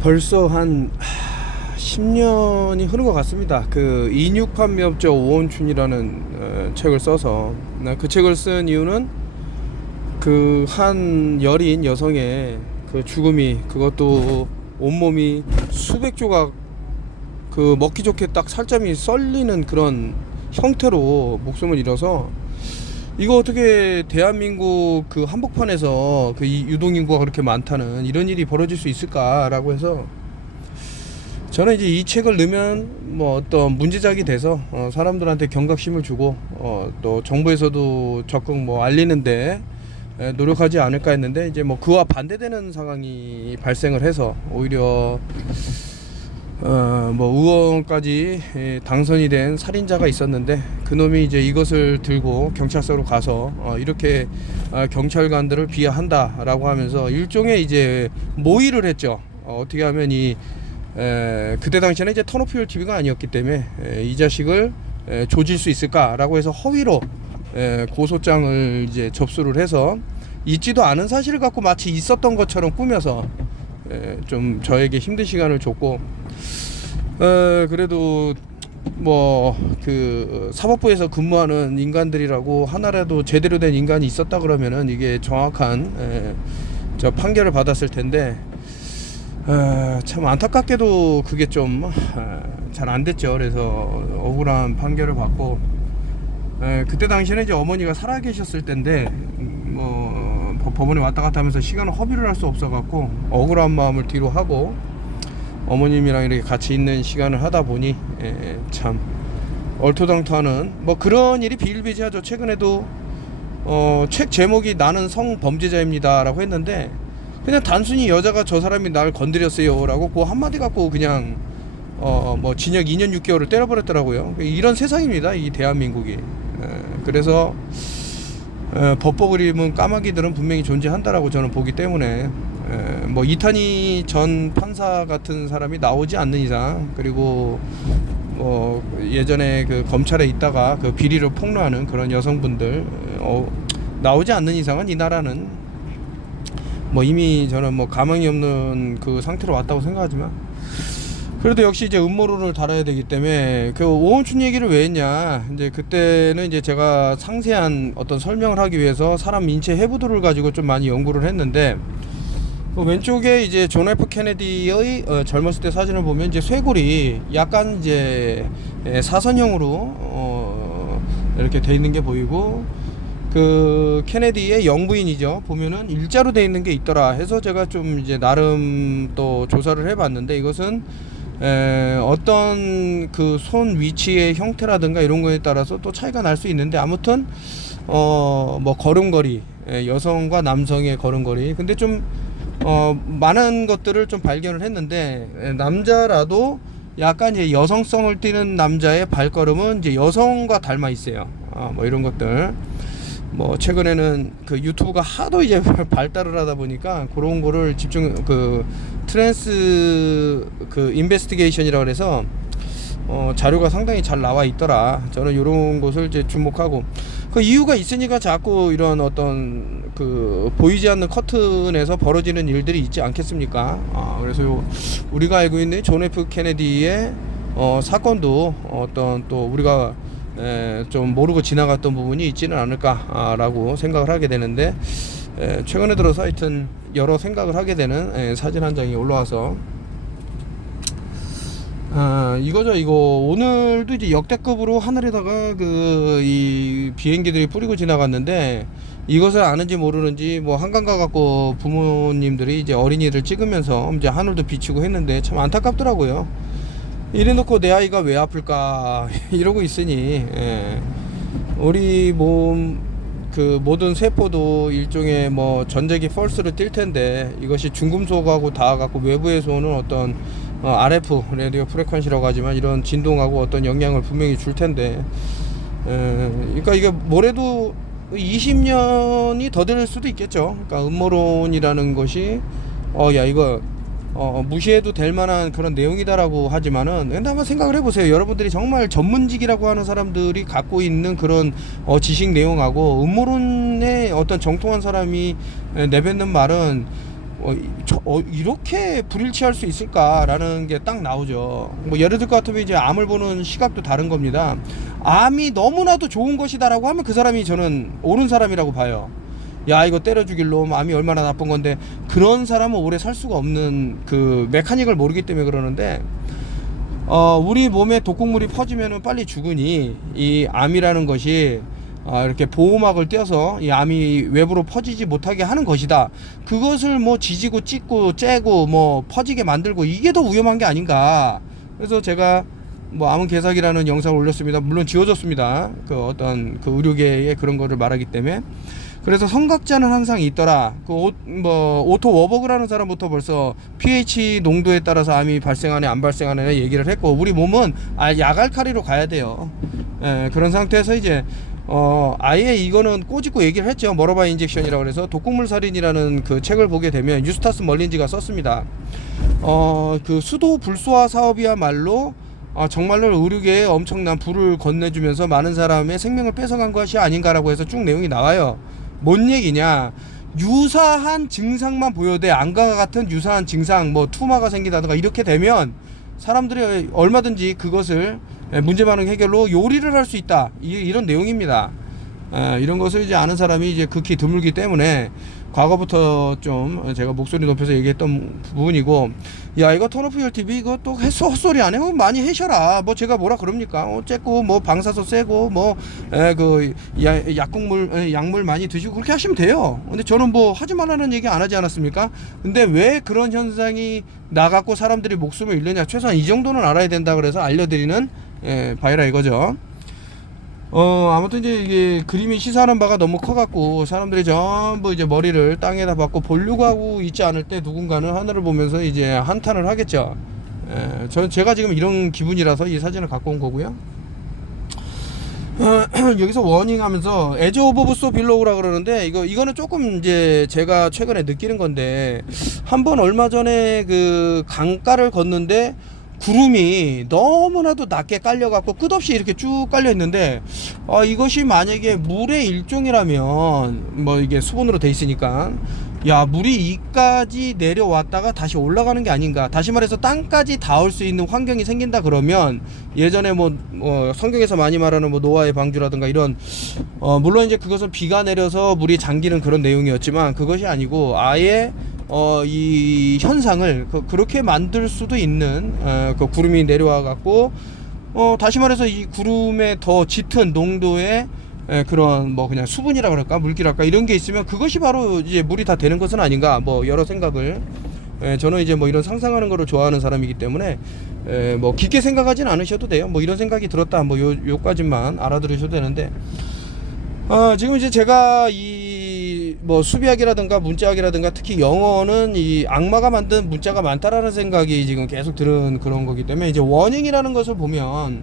벌써 한 10년이 흐른 것 같습니다. 그 인육판매업자 오원춘이라는 책을 써서, 그 책을 쓴 이유는 그 한 여린 여성의 그 죽음이, 그것도 온몸이 수백 조각 그 먹기 좋게 딱 살점이 썰리는 그런 형태로 목숨을 잃어서, 이거 어떻게 대한민국 그 한복판에서 그 유동인구가 그렇게 많다는 이런 일이 벌어질 수 있을까라고 해서, 저는 이제 이 책을 넣으면 뭐 어떤 문제작이 돼서 사람들한테 경각심을 주고 또 정부에서도 적극 뭐 알리는데 노력하지 않을까 했는데, 이제 뭐 그와 반대되는 상황이 발생을 해서 오히려 뭐 의원까지 당선이 된 살인자가 있었는데, 그놈이 이제 이것을 들고 경찰서로 가서 이렇게 경찰관들을 비하한다라고 하면서 일종의 이제 모의를 했죠. 어떻게 하면 그때 당시에는 이제 턴오프율 TV가 아니었기 때문에 이 자식을 조질 수 있을까라고 해서 허위로 고소장을 이제 접수를 해서, 있지도 않은 사실을 갖고 마치 있었던 것처럼 꾸며서 좀 저에게 힘든 시간을 줬고, 그래도 뭐 그 사법부에서 근무하는 인간들이라고 하나라도 제대로 된 인간이 있었다 그러면은 이게 정확한 저 판결을 받았을 텐데, 참 안타깝게도 그게 좀 잘 안 됐죠. 그래서 억울한 판결을 받고, 그때 당시에는 이제 어머니가 살아 계셨을 때인데 뭐 법원에 왔다 갔다 하면서 시간을 허비를 할 수 없어 갖고 억울한 마음을 뒤로 하고 어머님이랑 이렇게 같이 있는 시간을 하다 보니 참 얼토당토하는 뭐 그런 일이 비일비재하죠. 최근에도 책 제목이 나는 성범죄자입니다 라고 했는데, 그냥 단순히 여자가 저 사람이 날 건드렸어요 라고 그 한마디 갖고 그냥 뭐 징역 2년 6개월을 때려버렸더라고요. 이런 세상입니다, 이 대한민국이. 그래서 법보 그림은 까마귀들은 분명히 존재한다라고 저는 보기 때문에, 뭐 이탄희 전 판사 같은 사람이 나오지 않는 이상, 그리고 뭐 예전에 그 검찰에 있다가 그 비리를 폭로하는 그런 여성분들 나오지 않는 이상은 이 나라는 뭐 이미 저는 뭐 가망이 없는 그 상태로 왔다고 생각하지만, 그래도 역시 이제 음모론을 달아야 되기 때문에 그 오원춘 얘기를 왜 했냐, 이제 그때는 이제 제가 상세한 어떤 설명을 하기 위해서 사람 인체 해부도를 가지고 좀 많이 연구를 했는데, 그 왼쪽에 이제 존 F 케네디의 젊었을 때 사진을 보면 이제 쇄골이 약간 이제 사선형으로 이렇게 돼 있는 게 보이고, 그 케네디의 영부인이죠, 보면은 일자로 돼 있는 게 있더라 해서 제가 좀 이제 나름 또 조사를 해봤는데, 이것은 어떤 그 손 위치의 형태라든가 이런 거에 따라서 또 차이가 날 수 있는데, 아무튼 뭐 걸음걸이, 여성과 남성의 걸음걸이, 근데 좀 많은 것들을 좀 발견을 했는데, 남자라도 약간 이제 여성성을 띠는 남자의 발걸음은 이제 여성과 닮아 있어요. 뭐 이런 것들, 뭐 최근에는 그 유튜브가 하도 이제 발달을 하다 보니까 그런 거를 집중, 그 트랜스 그 인베스티게이션이라고 그래서 자료가 상당히 잘 나와 있더라. 저는 이런 것을 이제 주목하고, 그 이유가 있으니까 자꾸 이런 어떤 그 보이지 않는 커튼에서 벌어지는 일들이 있지 않겠습니까? 그래서 우리가 알고 있는 존 F 케네디의 사건도 어떤 또 우리가 좀 모르고 지나갔던 부분이 있지는 않을까라고 생각을 하게 되는데, 최근에 들어서 하여튼 여러 생각을 하게 되는 사진 한 장이 올라와서, 이거죠. 이거 오늘도 이제 역대급으로 하늘에다가 그 이 비행기들이 뿌리고 지나갔는데, 이것을 아는지 모르는지 뭐 한강 가갖고 부모님들이 이제 어린이들 찍으면서 이제 하늘도 비추고 했는데 참 안타깝더라고요. 이래 놓고 내 아이가 왜 아플까 이러고 있으니, 우리 몸 그 모든 세포도 일종의 뭐 전자기 펄스를 띌 텐데, 이것이 중금속하고 닿아갖고 외부에서 오는 어떤 RF 라디오 프레퀀시라고 하지만 이런 진동하고 어떤 영향을 분명히 줄 텐데, 그러니까 이게 뭐래도 20년이 더 될 수도 있겠죠. 그러니까 음모론이라는 것이 야 이거 무시해도 될 만한 그런 내용이다라고 하지만은, 근데 한번 생각을 해보세요. 여러분들이 정말 전문직이라고 하는 사람들이 갖고 있는 그런 지식 내용하고 음모론의 어떤 정통한 사람이 내뱉는 말은 이렇게 불일치할 수 있을까라는 게 딱 나오죠. 뭐 예를 들 것 같으면 이제 암을 보는 시각도 다른 겁니다. 암이 너무나도 좋은 것이다라고 하면 그 사람이 저는 옳은 사람이라고 봐요. 야, 이거 때려 죽일 놈, 암이 얼마나 나쁜 건데, 그런 사람은 오래 살 수가 없는 그 메카닉을 모르기 때문에 그러는데, 우리 몸에 독극물이 퍼지면은 빨리 죽으니 이 암이라는 것이 이렇게 보호막을 떼어서 이 암이 외부로 퍼지지 못하게 하는 것이다. 그것을 뭐 지지고 찢고 째고 뭐 퍼지게 만들고, 이게 더 위험한 게 아닌가. 그래서 제가 뭐 암은 개사기라는 영상을 올렸습니다. 물론 지워졌습니다. 그 어떤 그 의료계의 그런 거를 말하기 때문에. 그래서 성각자는 항상 있더라. 그 오토 워버그라는 사람부터 벌써 pH 농도에 따라서 암이 발생하네 안 발생하네 얘기를 했고, 우리 몸은 약알칼리로 가야 돼요. 그런 상태에서 이제 아예 이거는 꼬집고 얘기를 했죠. 머러바 인젝션이라고 해서 독극물 살인이라는 그 책을 보게 되면 유스타스 멀린지가 썼습니다. 그 수도 불소화 사업이야말로 정말로 의료계에 엄청난 불을 건네주면서 많은 사람의 생명을 뺏어간 것이 아닌가라고 해서 쭉 내용이 나와요. 뭔 얘기냐, 유사한 증상만 보여대. 암과 같은 유사한 증상, 뭐 투마가 생기다든가 이렇게 되면 사람들이 얼마든지 그것을 문제 반응 해결로 요리를 할 수 있다, 이런 내용입니다. 이런 것을 이제 아는 사람이 이제 극히 드물기 때문에 과거부터 좀 제가 목소리 높여서 얘기했던 부분이고, 야, 이거 턴오프 TV 이거 또 헛소리 안 해? 많이 해셔라. 뭐 제가 뭐라 그럽니까? 째고 뭐 방사선 쐬고 뭐 그 약물 많이 드시고 그렇게 하시면 돼요. 근데 저는 뭐 하지 말라는 얘기 안 하지 않았습니까? 근데 왜 그런 현상이 나갖고 사람들이 목숨을 잃느냐? 최소한 이 정도는 알아야 된다 그래서 알려드리는 바이라 이거죠. 아무튼 이제 이게 그림이 시사하는 바가 너무 커갖고 사람들이 전부 이제 머리를 땅에다 박고 보려고 하고 있지 않을 때 누군가는 하늘을 보면서 이제 한탄을 하겠죠. 제가 지금 이런 기분이라서 이 사진을 갖고 온 거고요. 여기서 워닝 하면서 에즈 오브 소 빌로우라 그러는데, 이거는 조금 이제 제가 최근에 느끼는 건데, 한번 얼마 전에 그 강가를 걷는데 구름이 너무나도 낮게 깔려갖고 끝없이 이렇게 쭉 깔려 있는데, 이것이 만약에 물의 일종이라면, 뭐 이게 수분으로 돼 있으니까, 야, 물이 이까지 내려왔다가 다시 올라가는 게 아닌가. 다시 말해서 땅까지 닿을 수 있는 환경이 생긴다 그러면, 예전에 성경에서 많이 말하는 뭐 노아의 방주라든가 이런, 물론 이제 그것은 비가 내려서 물이 잠기는 그런 내용이었지만, 그것이 아니고 아예 이 현상을 그렇게 만들 수도 있는 그 구름이 내려와 갖고, 다시 말해서 이 구름에 더 짙은 농도의 그런 뭐 그냥 수분이라 그럴까 물기랄까 이런 게 있으면 그것이 바로 이제 물이 다 되는 것은 아닌가, 뭐 여러 생각을, 저는 이제 뭐 이런 상상하는 거를 좋아하는 사람이기 때문에 뭐 깊게 생각하지는 않으셔도 돼요. 뭐 이런 생각이 들었다, 뭐 요까지만 알아들으셔도 되는데, 지금 이제 제가 이 뭐 수비학이라든가 문자학이라든가 특히 영어는 이 악마가 만든 문자가 많다라는 생각이 지금 계속 들은 그런 거기 때문에, 이제 워닝이라는 것을 보면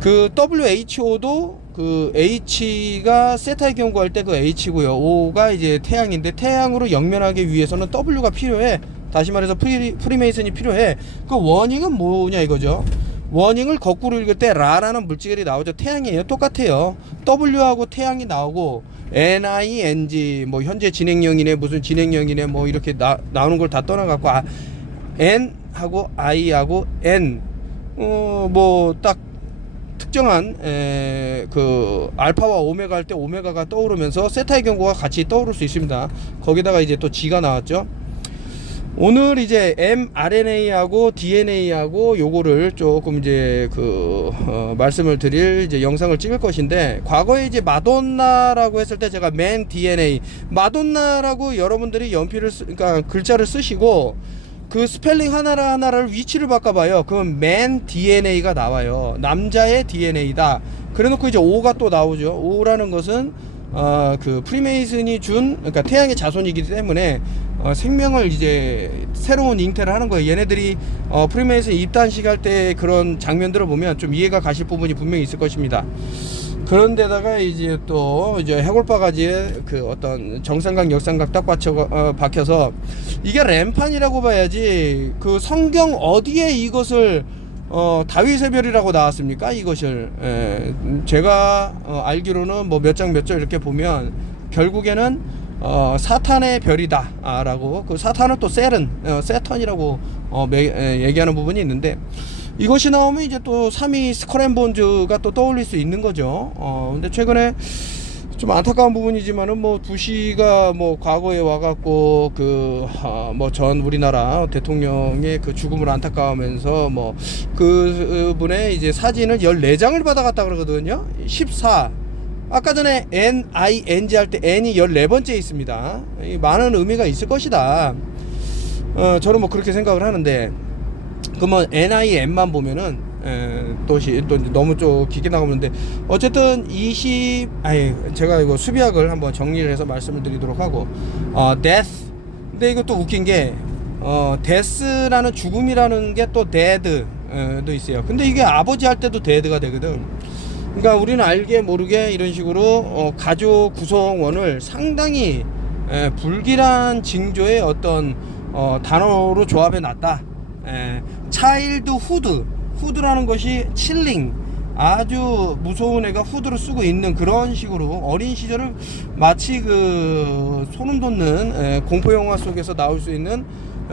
그 WHO도 그 H가 세타의 경고할 때 그 H고요, O가 이제 태양인데, 태양으로 영면하기 위해서는 W가 필요해. 다시 말해서 프리메이슨이 필요해. 그 워닝은 뭐냐 이거죠. 워닝을 거꾸로 읽을 때 라라는 물질이 나오죠. 태양이에요. 똑같아요. W하고 태양이 나오고, NING 뭐 현재 진행형이네 무슨 진행형이네 뭐 이렇게 나오는 걸 다 떠나갖고 N하고 I하고 N 뭐 딱 특정한 그 알파와 오메가 할 때 오메가가 떠오르면서 세타의 경고가 같이 떠오를 수 있습니다. 거기다가 이제 또 G가 나왔죠. 오늘 이제 mRNA하고 DNA하고 요거를 조금 이제 말씀을 드릴 이제 영상을 찍을 것인데, 과거에 이제 마돈나라고 했을 때 제가 맨 DNA 마돈나라고 여러분들이 그러니까 글자를 쓰시고 그 스펠링 하나를 위치를 바꿔봐요. 그러면 맨 DNA가 나와요. 남자의 DNA다. 그래 놓고 이제 O가 또 나오죠. O라는 것은 그 프리메이슨이 준, 그러니까 태양의 자손이기 때문에 생명을 이제 새로운 잉태를 하는 거예요. 얘네들이 프리메이슨 입단식 할 때 그런 장면들을 보면 좀 이해가 가실 부분이 분명히 있을 것입니다. 그런데다가 이제 또 이제 해골바가지에 그 어떤 정삼각 역삼각 딱 박혀서 이게 램판이라고 봐야지, 그 성경 어디에 이것을 다윗의 별이라고 나왔습니까? 이것을 제가 알기로는 뭐 몇 장 몇 절 이렇게 보면 결국에는 사탄의 별이다 라고. 그 사탄은 또 셀은 세턴이라고 얘기하는 부분이 있는데, 이것이 나오면 이제 또 3위 스컬앤본즈가 또 떠올릴 수 있는 거죠. 근데 최근에 좀 안타까운 부분이지만은 뭐 부시가 뭐 과거에 와갖고 뭐 전 우리나라 대통령의 그 죽음을 안타까워하면서 뭐 그분의 이제 사진을 14장을 받아갔다 그러거든요. 14. 아까 전에 NING 할 때 N이 14번째 있습니다. 많은 의미가 있을 것이다. 저는 뭐 그렇게 생각을 하는데, 그러면 NIM만 보면은 또 너무 좀 깊게 나가는데, 어쨌든 제가 이거 수비학을 한번 정리를 해서 말씀을 드리도록 하고, death. 근데 이것도 웃긴 게 death라는 죽음이라는 게 또 dead도 있어요. 근데 이게 아버지 할 때도 dead가 되거든. 그러니까 우리는 알게 모르게 이런 식으로 가족 구성원을 상당히 불길한 징조의 어떤 단어로 조합해 놨다. 차일드 후드라는 것이 칠링, 아주 무서운 애가 후드를 쓰고 있는 그런 식으로 어린 시절을 마치 그 소름 돋는 공포 영화 속에서 나올 수 있는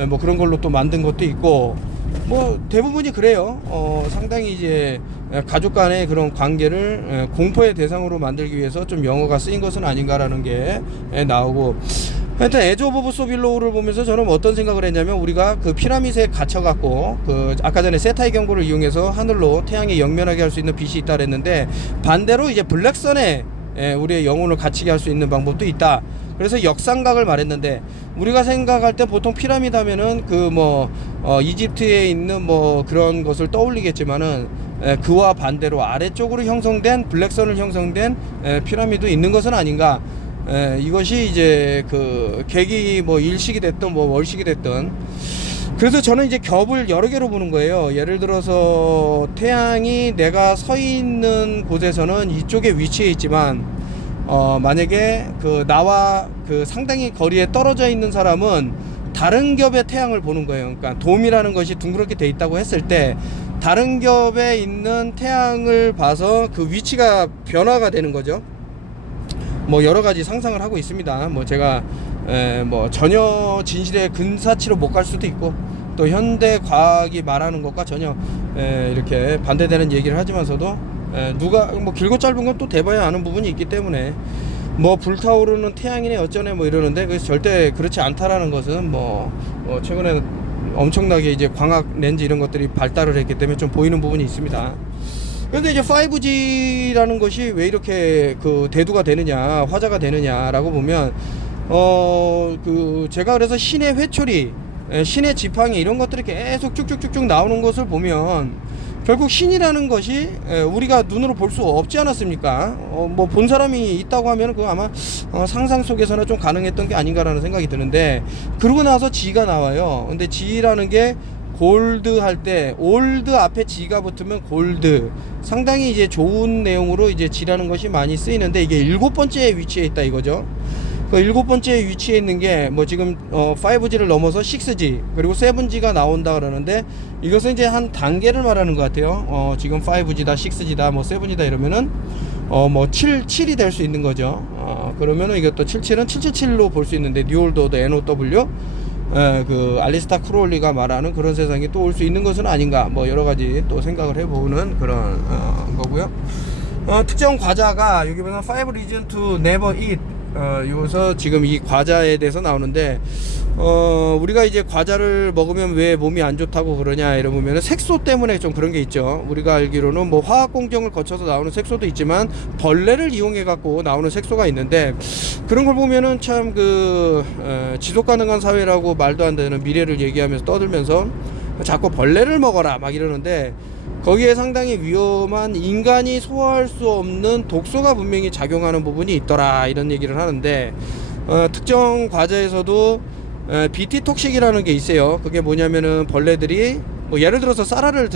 뭐 그런 걸로 또 만든 것도 있고, 뭐 대부분이 그래요. 상당히 이제 가족 간의 그런 관계를 공포의 대상으로 만들기 위해서 좀 영어가 쓰인 것은 아닌가라는 게 나오고, 하여튼 에즈 오브 소빌로우를 보면서 저는 어떤 생각을 했냐면, 우리가 그 피라밋에 갇혀갖고 아까 전에 세타의 경고를 이용해서 하늘로 태양이 영면하게 할 수 있는 빛이 있다 그랬는데, 반대로 이제 블랙선에 우리의 영혼을 갇히게 할 수 있는 방법도 있다. 그래서 역삼각을 말했는데, 우리가 생각할 때 보통 피라미드 하면은 이집트에 있는 뭐 그런 것을 떠올리겠지만은, 그와 반대로 아래쪽으로 형성된 블랙선을 형성된 피라미드 있는 것은 아닌가. 이것이 이제 그 계기 뭐 일식이 됐든 뭐 월식이 됐든, 그래서 저는 이제 겹을 여러 개로 보는 거예요. 예를 들어서 태양이 내가 서 있는 곳에서는 이쪽에 위치해 있지만, 만약에 나와 상당히 거리에 떨어져 있는 사람은 다른 겹의 태양을 보는 거예요. 그러니까 돔이라는 것이 둥그렇게 돼 있다고 했을 때, 다른 겹에 있는 태양을 봐서 그 위치가 변화가 되는 거죠. 뭐 여러 가지 상상을 하고 있습니다. 뭐 제가 뭐 전혀 진실의 근사치로 못 갈 수도 있고, 또 현대 과학이 말하는 것과 전혀 이렇게 반대되는 얘기를 하지만서도, 누가 뭐 길고 짧은 건 또 대봐야 아는 부분이 있기 때문에, 뭐 불타오르는 태양이네 어쩌네 뭐 이러는데, 그래서 절대 그렇지 않다라는 것은 뭐 최근에 엄청나게 이제 광학 렌즈 이런 것들이 발달을 했기 때문에 좀 보이는 부분이 있습니다. 그런데 이제 5G라는 것이 왜 이렇게 대두가 되느냐, 화제가 되느냐라고 보면, 제가 그래서 신의 회초리, 신의 지팡이 이런 것들이 계속 쭉쭉쭉쭉 나오는 것을 보면, 결국 신이라는 것이 우리가 눈으로 볼 수 없지 않았습니까? 뭐 본 사람이 있다고 하면 그거 아마 상상 속에서는 좀 가능했던 게 아닌가라는 생각이 드는데, 그러고 나서 G가 나와요. 근데 G라는 게 골드 할 때 올드 앞에 G가 붙으면 골드, 상당히 이제 좋은 내용으로 이제 G라는 것이 많이 쓰이는데, 이게 7번째에 위치해 있다 이거죠. 그 7번째에 위치해 있는 게 뭐 지금 5G를 넘어서 6G 그리고 7G가 나온다 그러는데, 이것은 이제 한 단계를 말하는 것 같아요. 지금 5G다 6G다 뭐 7이다 이러면은 뭐 7이 될 수 있는 거죠. 그러면은 이것도 77은 777로 볼 수 있는데, 뉴올드워드 NOW 알리스타 크롤리가 말하는 그런 세상이 또 올 수 있는 것은 아닌가, 뭐 여러 가지 또 생각을 해보는 그런 거고요. 특정 과자가 여기 보면 5 reason to never eat, 여기서 지금 이 과자에 대해서 나오는데, 우리가 이제 과자를 먹으면 왜 몸이 안 좋다고 그러냐 이러면 색소 때문에 좀 그런 게 있죠. 우리가 알기로는 뭐 화학 공정을 거쳐서 나오는 색소도 있지만, 벌레를 이용해 갖고 나오는 색소가 있는데, 그런 걸 보면은 참 지속 가능한 사회라고 말도 안 되는 미래를 얘기하면서 떠들면서 자꾸 벌레를 먹어라 막 이러는데, 거기에 상당히 위험한 인간이 소화할 수 없는 독소가 분명히 작용하는 부분이 있더라 이런 얘기를 하는데, 특정 과자에서도 BT 톡식이라는 게 있어요. 그게 뭐냐면은 벌레들이 뭐 예를 들어서 쌀알을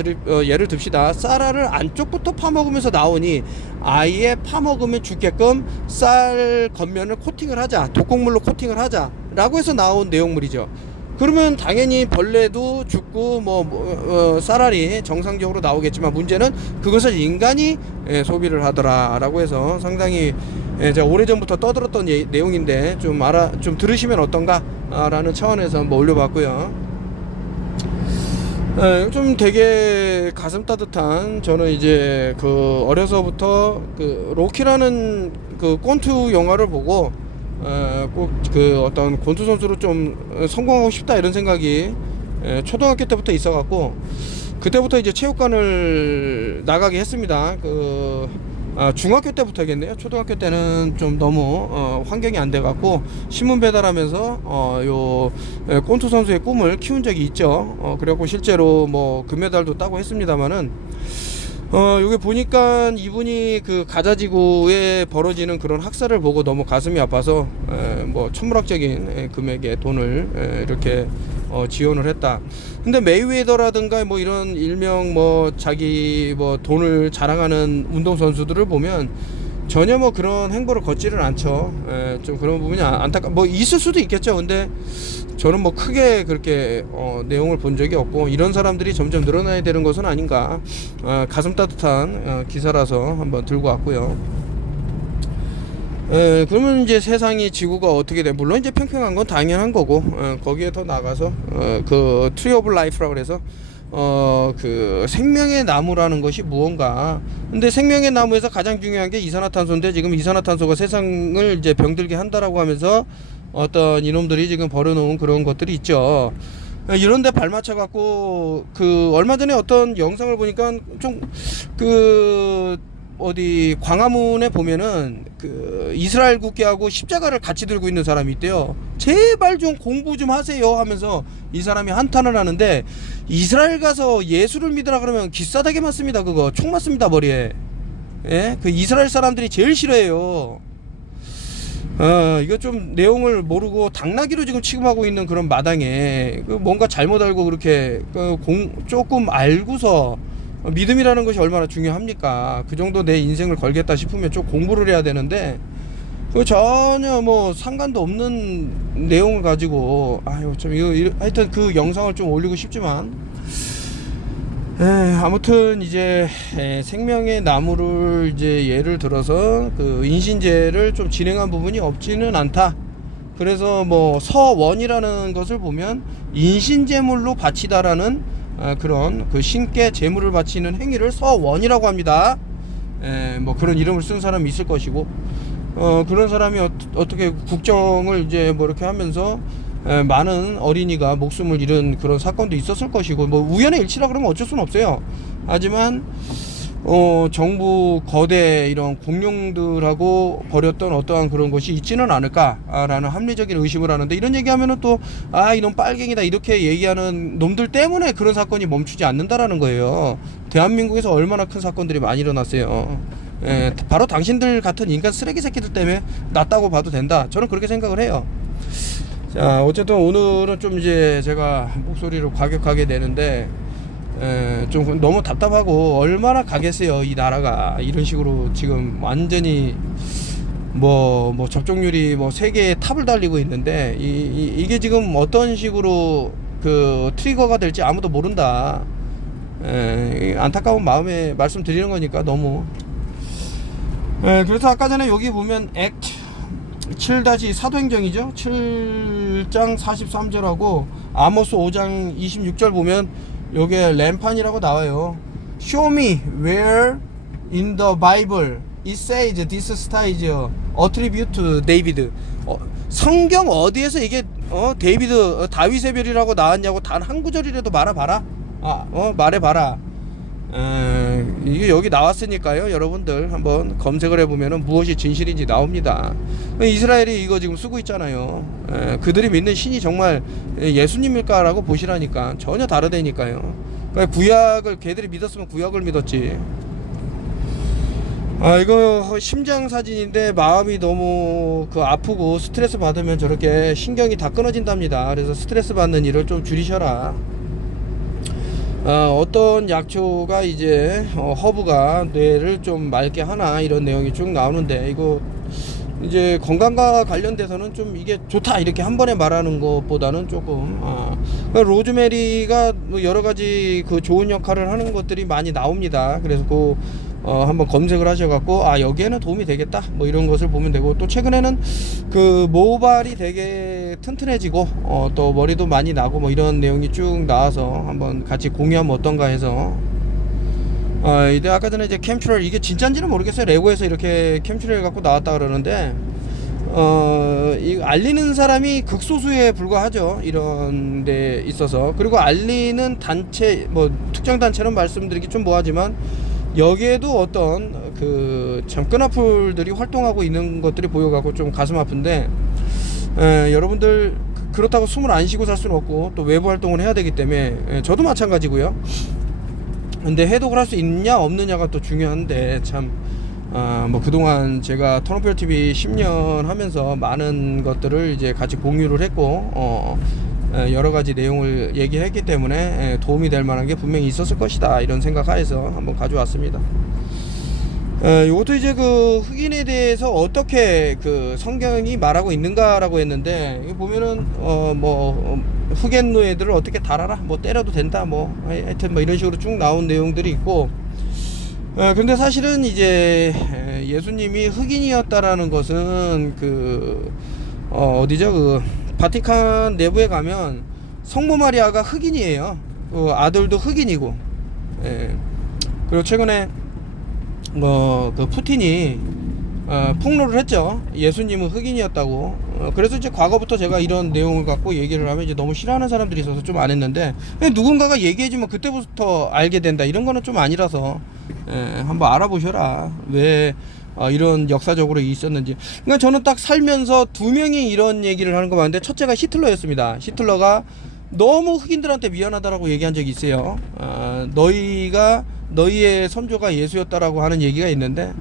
예를 듭시다. 쌀알을 안쪽부터 파먹으면서 나오니, 아예 파먹으면 죽게끔 쌀 겉면을 코팅을 하자, 독곡물로 코팅을 하자 라고 해서 나온 내용물이죠. 그러면 당연히 벌레도 죽고 쌀알이 정상적으로 나오겠지만, 문제는 그것을 인간이 소비를 하더라 라고 해서 상당히 예, 제가 오래전부터 떠들었던 내용인데 좀 들으시면 어떤가 라는 차원에서 한번 올려봤고요. 예, 좀 되게 가슴 따뜻한, 저는 이제 그 어려서부터 그 로키라는 그 권투 영화를 보고 꼭 그 어떤 권투 선수로 좀 성공하고 싶다 이런 생각이 초등학교 때부터 있어갖고, 그때부터 이제 체육관을 나가게 했습니다. 중학교 때부터겠네요. 초등학교 때는 좀 너무 환경이 안 돼갖고 신문 배달하면서 요 권투 선수의 꿈을 키운 적이 있죠. 그래갖고 실제로 뭐 금메달도 따고 했습니다만은, 여기 보니까 이분이 그 가자지구에 벌어지는 그런 학살을 보고 너무 가슴이 아파서 뭐 천문학적인 금액의 돈을 이렇게 지원을 했다. 근데 메이웨더라든가 뭐 이런 일명 뭐 자기 뭐 돈을 자랑하는 운동 선수들을 보면 전혀 뭐 그런 행보를 걷지를 않죠. 좀 그런 부분이 뭐 있을 수도 있겠죠. 근데 저는 뭐 크게 그렇게 내용을 본 적이 없고, 이런 사람들이 점점 늘어나야 되는 것은 아닌가, 가슴 따뜻한 기사라서 한번 들고 왔고요. 그러면 이제 세상이, 지구가 어떻게 돼? 물론 이제 평평한 건 당연한 거고, 거기에 더 나가서 그 트리 오브 라이프라고 그래서 그 생명의 나무라는 것이 무언가. 근데 생명의 나무에서 가장 중요한 게 이산화탄소인데, 지금 이산화탄소가 세상을 이제 병들게 한다라고 하면서 어떤 이놈들이 지금 벌여놓은 그런 것들이 있죠. 이런데 발맞춰 갖고 그 얼마 전에 어떤 영상을 보니까 좀 어디 광화문에 보면은 그 이스라엘 국기하고 십자가를 같이 들고 있는 사람이 있대요. 제발 좀 공부 좀 하세요 하면서 이 사람이 한탄을 하는데, 이스라엘 가서 예수를 믿으라 그러면 기싸대게 맞습니다. 그거 총 맞습니다, 머리에. 예? 그 이스라엘 사람들이 제일 싫어해요. 이거 좀 내용을 모르고 당나귀로 지금 취급하고 있는 그런 마당에 뭔가 잘못 알고 그렇게 조금 알고서, 믿음이라는 것이 얼마나 중요합니까? 그 정도 내 인생을 걸겠다 싶으면 좀 공부를 해야 되는데, 그 전혀 뭐 상관도 없는 내용을 가지고, 하여튼 그 영상을 좀 올리고 싶지만, 아무튼 이제 생명의 나무를 이제 예를 들어서 그 인신제를 좀 진행한 부분이 없지는 않다. 그래서 뭐 서원이라는 것을 보면 인신제물로 바치다라는 그런 그 신께 제물을 바치는 행위를 서원이라고 합니다. 뭐 그런 이름을 쓴 사람이 있을 것이고, 그런 사람이 어떻게 국정을 이제 뭐 이렇게 하면서 많은 어린이가 목숨을 잃은 그런 사건도 있었을 것이고, 뭐 우연의 일치라 그러면 어쩔 수는 없어요. 하지만 정부 거대 이런 공룡들하고 벌였던 어떠한 그런 것이 있지는 않을까라는 합리적인 의심을 하는데, 이런 얘기하면은 또 이놈 빨갱이다 이렇게 얘기하는 놈들 때문에 그런 사건이 멈추지 않는다라는 거예요. 대한민국에서 얼마나 큰 사건들이 많이 일어났어요. 바로 당신들 같은 인간 쓰레기 새끼들 때문에 났다고 봐도 된다. 저는 그렇게 생각을 해요. 자, 어쨌든 오늘은 좀 이제 제가 목소리를 과격하게 내는데, 좀 너무 답답하고, 얼마나 가겠어요 이 나라가. 이런 식으로 지금 완전히 뭐 접종률이 뭐 세계의 탑을 달리고 있는데, 이게 지금 어떤 식으로 그 트리거가 될지 아무도 모른다. 안타까운 마음에 말씀드리는 거니까 너무. 그래서 아까 전에 여기 보면 액트 7- 사도행정이죠. 7장 43절하고 아모스 5장 26절 보면 요게 램판이라고 나와요. Show me where in the Bible it says this star is attribute to David. 성경 어디에서 이게 다윗의 별이라고 나왔냐고 단 한 구절이라도 말해봐라. 말해봐라. 이게 여기 나왔으니까요. 여러분들 한번 검색을 해보면 무엇이 진실인지 나옵니다. 이스라엘이 이거 지금 쓰고 있잖아요. 그들이 믿는 신이 정말 예수님일까 라고 보시라니까. 전혀 다르다니까요. 구약을 걔들이 믿었으면 구약을 믿었지. 이거 심장 사진인데 마음이 너무 아프고 스트레스 받으면 저렇게 신경이 다 끊어진답니다. 그래서 스트레스 받는 일을 좀 줄이셔라. 어떤 약초가 이제 허브가 뇌를 좀 맑게 하나 이런 내용이 쭉 나오는데, 이거 이제 건강과 관련돼서는 좀 이게 좋다 이렇게 한 번에 말하는 것보다는 조금 로즈메리가 뭐 여러 가지 그 좋은 역할을 하는 것들이 많이 나옵니다. 그래서 한번 검색을 하셔갖고 아 여기에는 도움이 되겠다 뭐 이런 것을 보면 되고, 또 최근에는 그 모발이 되게 튼튼해지고 또 머리도 많이 나고 뭐 이런 내용이 쭉 나와서 한번 같이 공유하면 어떤가 해서 이제 아까 전에 이제 캠트롤, 이게 진짜인지는 모르겠어요. 레고에서 이렇게 캠트롤 갖고 나왔다 그러는데 이 알리는 사람이 극소수에 불과하죠, 이런 데 있어서. 그리고 알리는 단체, 뭐 특정 단체는 말씀드리기 좀 뭐하지만 여기에도 어떤 그 참 끈앞풀들이 활동하고 있는 것들이 보여갖고 좀 가슴 아픈데, 여러분들 그렇다고 숨을 안 쉬고 살 수는 없고 또 외부 활동을 해야 되기 때문에 저도 마찬가지고요. 근데 해독을 할 수 있냐 없느냐가 또 중요한데, 참 뭐 그동안 제가 턴오펠 TV 10년 하면서 많은 것들을 이제 같이 공유를 했고 여러 가지 내용을 얘기했기 때문에 도움이 될 만한 게 분명히 있었을 것이다, 이런 생각하에서 한번 가져왔습니다. 이것도 이제 그 흑인에 대해서 어떻게 그 성경이 말하고 있는가라고 했는데, 이거 보면은 뭐 흑인 노예들을 어떻게 달아라, 뭐 때려도 된다, 뭐 하여튼 뭐 이런 식으로 쭉 나온 내용들이 있고, 근데 사실은 이제 예수님이 흑인이었다라는 것은 그 어디죠, 그 바티칸 내부에 가면 성모 마리아가 흑인이에요. 아들도 흑인이고. 그리고 최근에 그 푸틴이 폭로를 했죠. 예수님은 흑인이었다고. 그래서 이제 과거부터 제가 이런 내용을 갖고 얘기를 하면 이제 너무 싫어하는 사람들이 있어서 좀 안 했는데, 누군가가 얘기해주면 그때부터 알게 된다, 이런 거는 좀 아니라서 한번 알아보셔라, 왜 이런 역사적으로 있었는지. 그러니까 저는 딱 살면서 두 명이 이런 얘기를 하는 거 봤는데, 첫째가 히틀러였습니다. 히틀러가 너무 흑인들한테 미안하다라고 얘기한 적이 있어요. 너희의 선조가 예수였다라고 하는 얘기가 있는데,